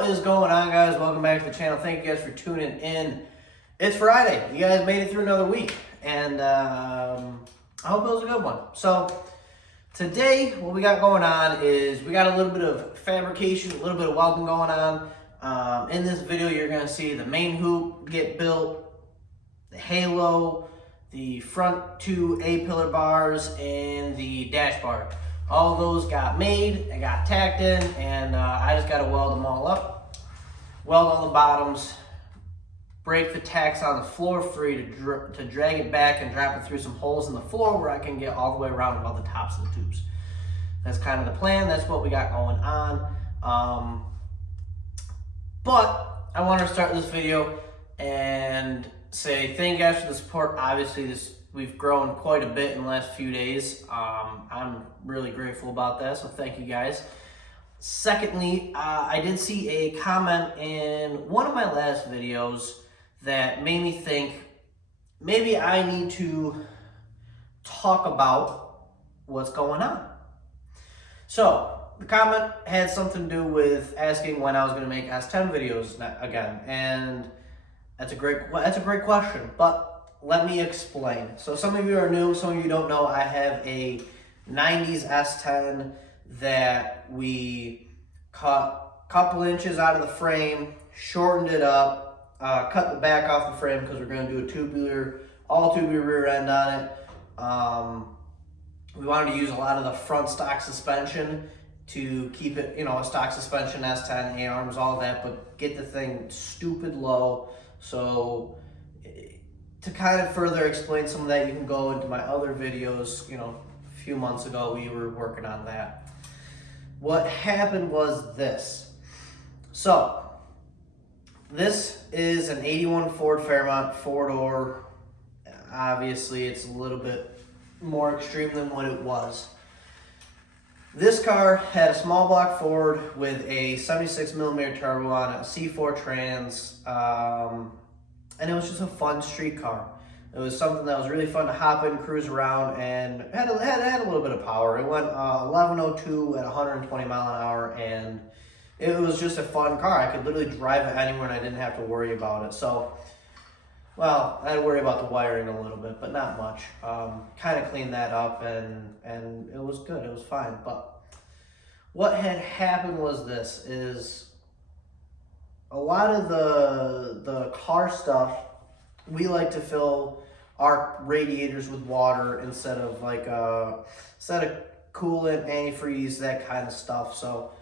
What is going on, guys? Welcome back to the channel. Thank you guys for tuning in. It's Friday. You guys made it through another week, and I hope it was a good one. So today, what we got going on is we got a little bit of fabrication, a little bit of welding going on. In this video, you're going to see the main hoop get built, the halo, the front two A-pillar bars, and the dash bar. All those got made and got tacked in, and I just got to weld them all up. Weld all the bottoms, break the tacks on the floor free to drag it back and drop it through some holes in the floor where I can get all the way around and weld the tops of the tubes. That's kind of the plan. That's what we got going on. But I want to start this video and say thank you guys for the support. Obviously, we've grown quite a bit in the last few days. I'm really grateful about that, so thank you guys. Secondly, I did see a comment in one of my last videos that made me think maybe I need to talk about what's going on. So the comment had something to do with asking when I was going to make S10 videos again, and that's a great question, but let me explain. So some of you are new, some of you don't know. I have a 90s S10 that we cut a couple inches out of the frame, shortened it up, cut the back off the frame because we're going to do a all tubular rear end on it. We wanted to use a lot of the front stock suspension to keep it, a stock suspension, S10, A-arms, all that, but get the thing stupid low. So to kind of further explain some of that, you can go into my other videos. A few months ago, we were working on that. What happened was this. So this is an 81 Ford Fairmont 4-door. Obviously, it's a little bit more extreme than what it was. This car had a small block Ford with a 76mm turbo on it, a C4 trans, and it was just a fun street car. It was something that was really fun to hop in, cruise around, and had a little bit of power. It went 1102 at 120 mile an hour, and it was just a fun car. I could literally drive it anywhere, and I didn't have to worry about it. So, well, I had to worry about the wiring a little bit, but not much. Kind of cleaned that up, and it was good. It was fine. But what had happened was this: is a lot of the car stuff, we like to fill our radiators with water instead of coolant, antifreeze, that kind of stuff. So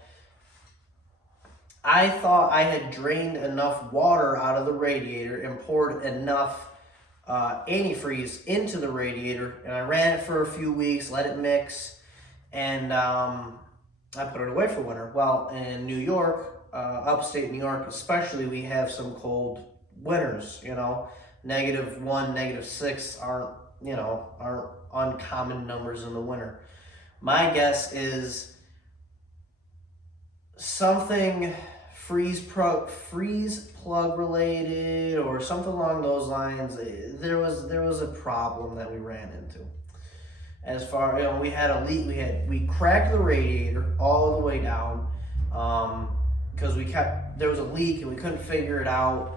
I thought I had drained enough water out of the radiator and poured enough antifreeze into the radiator, and I ran it for a few weeks, let it mix, and I put it away for winter. Well, in New York, upstate New York especially, we have some cold winters. -1, -6 aren't uncommon numbers in the winter. My guess is something freeze plug related or something along those lines. There was a problem that we ran into. As far, we had a leak. We cracked the radiator all the way down because there was a leak and we couldn't figure it out.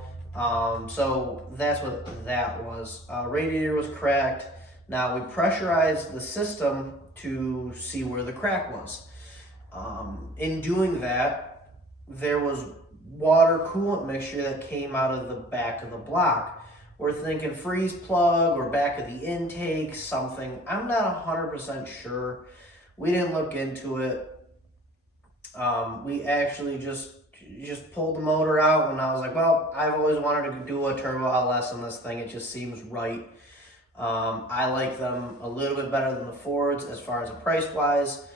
So that's what that was. Radiator was cracked. Now we pressurized the system to see where the crack was. In doing that, there was water coolant mixture that came out of the back of the block. We're thinking freeze plug or back of the intake, something. I'm not 100% sure. We didn't look into it. We actually just pulled the motor out, and I was like, well, I've always wanted to do a turbo LS on this thing. It just seems right. I like them a little bit better than the Fords as far as a price-wise.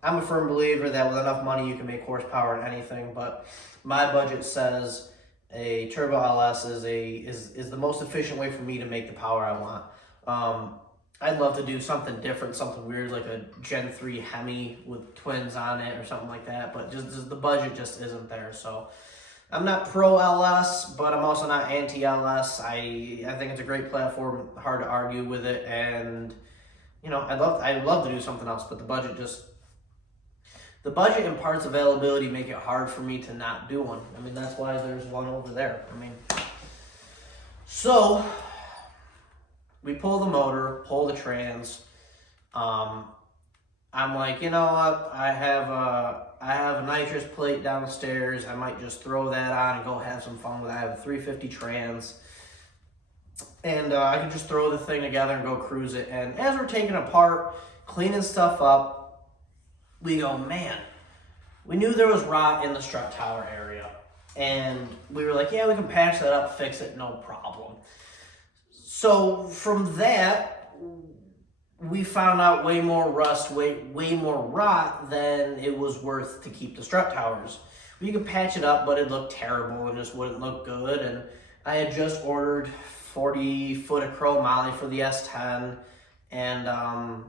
I'm a firm believer that with enough money you can make horsepower in anything, but my budget says a turbo LS is the most efficient way for me to make the power I want. I'd love to do something different, something weird like a Gen 3 Hemi with twins on it or something like that, but just the budget just isn't there. So I'm not pro LS, but I'm also not anti LS. I think it's a great platform, hard to argue with it, and I'd love to do something else, but the the budget and parts availability make it hard for me to not do one. I mean, that's why there's one over there. I mean, so we pull the motor, pull the trans. I'm like, you know what? I have a nitrous plate downstairs. I might just throw that on and go have some fun with it. I have a 350 trans. And I can just throw the thing together and go cruise it. And as we're taking it apart, cleaning stuff up, we go, man, we knew there was rot in the strut tower area. And we were like, yeah, we can patch that up, fix it, no problem. So from that, we found out way more rust, way more rot than it was worth to keep the strut towers. We could patch it up, but it looked terrible and just wouldn't look good. And I had just ordered 40 foot of chromoly for the S10, and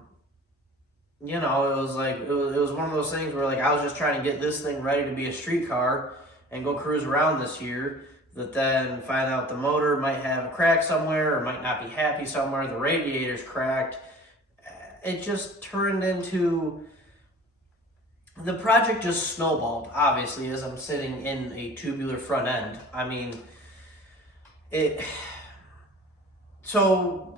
you know, it was like it was one of those things where like I was just trying to get this thing ready to be a street car and go cruise around this year. That then find out the motor might have a crack somewhere or might not be happy somewhere. The radiator's cracked. It just turned into, the project just snowballed, obviously, as I'm sitting in a tubular front end. I mean, so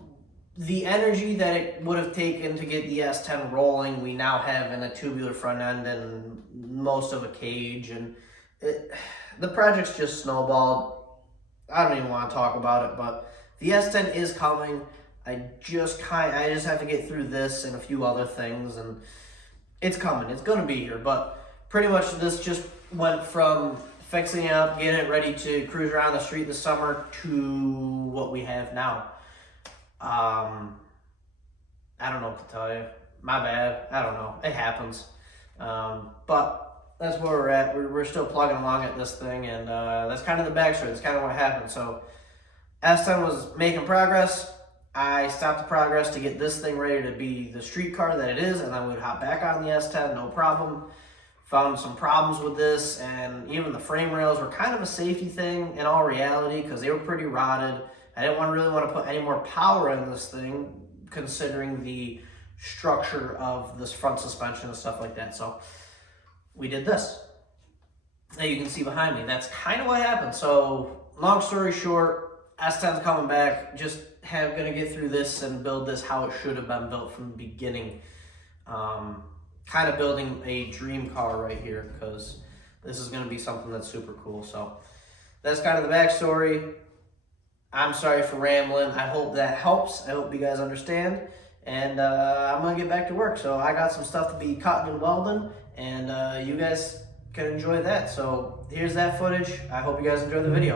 the energy that it would have taken to get the S10 rolling, we now have in a tubular front end and most of a cage, and the project's just snowballed. I don't even want to talk about it, but the S10 is coming. I just have to get through this and a few other things, and it's coming. It's gonna be here, but pretty much this just went from fixing it up, getting it ready to cruise around the street this summer to what we have now. I don't know what to tell you. My bad. I don't know. It happens. But that's where we're at. We're still plugging along at this thing, and that's kind of the backstory. That's kind of what happened. So S10 was making progress. I stopped the progress to get this thing ready to be the street car that it is, and then we would hop back on the S10, no problem. Found some problems with this, and even the frame rails were kind of a safety thing in all reality because they were pretty rotted. I didn't really want to put any more power in this thing considering the structure of this front suspension and stuff like that. So we did this. Now you can see behind me, that's kind of what happened. So long story short, S10's coming back, just gonna get through this and build this how it should have been built from the beginning. Kind of building a dream car right here because this is gonna be something that's super cool. So that's kind of the backstory. I'm sorry for rambling. I hope that helps. I hope you guys understand. And I'm gonna get back to work. So I got some stuff to be cutting and welding, and you guys can enjoy that. So here's that footage. I hope you guys enjoy the video.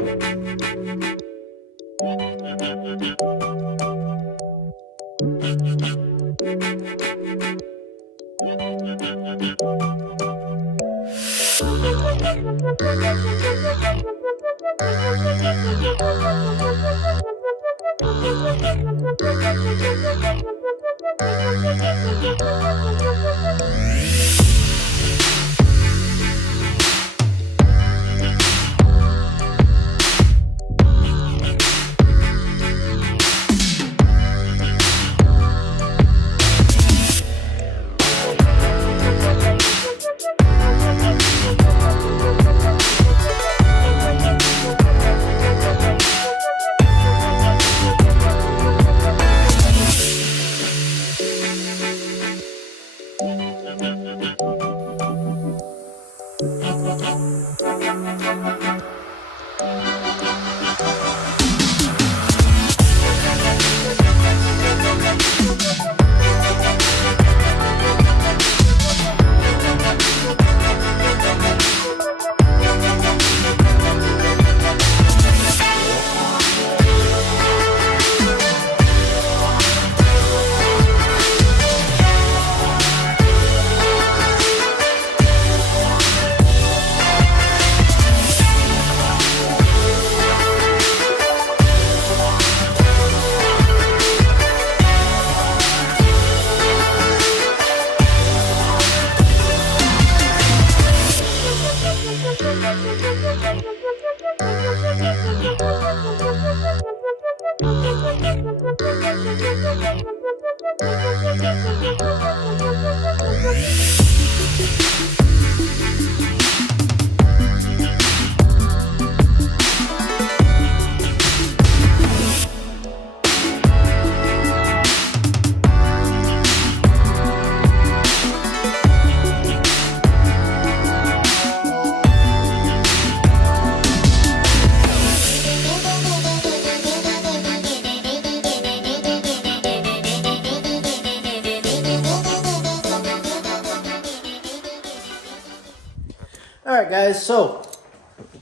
right, guys, so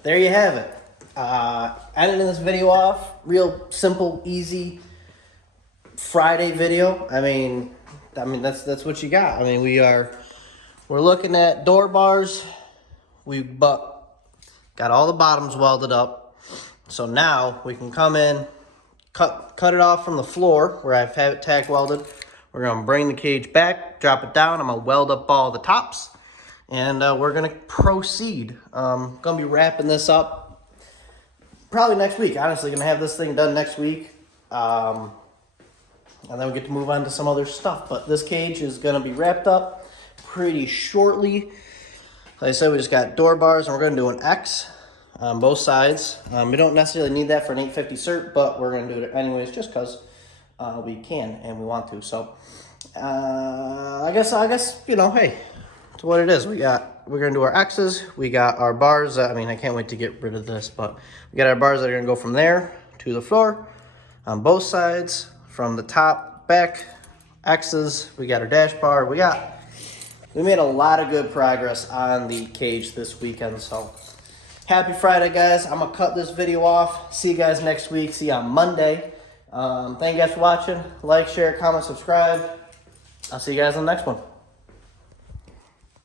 there you have it. Ending this video off, real simple, easy Friday video. I mean that's what you got. I mean, we're looking at door bars. We got all the bottoms welded up. So now we can come in, cut it off from the floor where I've had it tack welded. We're gonna bring the cage back, drop it down. I'm gonna weld up all the tops, and we're gonna proceed. Gonna be wrapping this up probably next week. Honestly, gonna have this thing done next week. And then we get to move on to some other stuff. But this cage is gonna be wrapped up pretty shortly. Like I said, we just got door bars, and we're gonna do an X on both sides. We don't necessarily need that for an 850 cert, but we're gonna do it anyways, just because we can and we want to. So I guess you know, hey, it's what it is. We're gonna do our X's. We got our bars. I mean, I can't wait to get rid of this, but we got our bars that are gonna go from there to the floor on both sides, from the top back. X's. We got our dash bar. We made a lot of good progress on the cage this weekend. So happy Friday, guys. I'm gonna cut this video off. See you guys next week. See you on Monday. Thank you guys for watching. Like, share, comment, subscribe. I'll see you guys on the next one.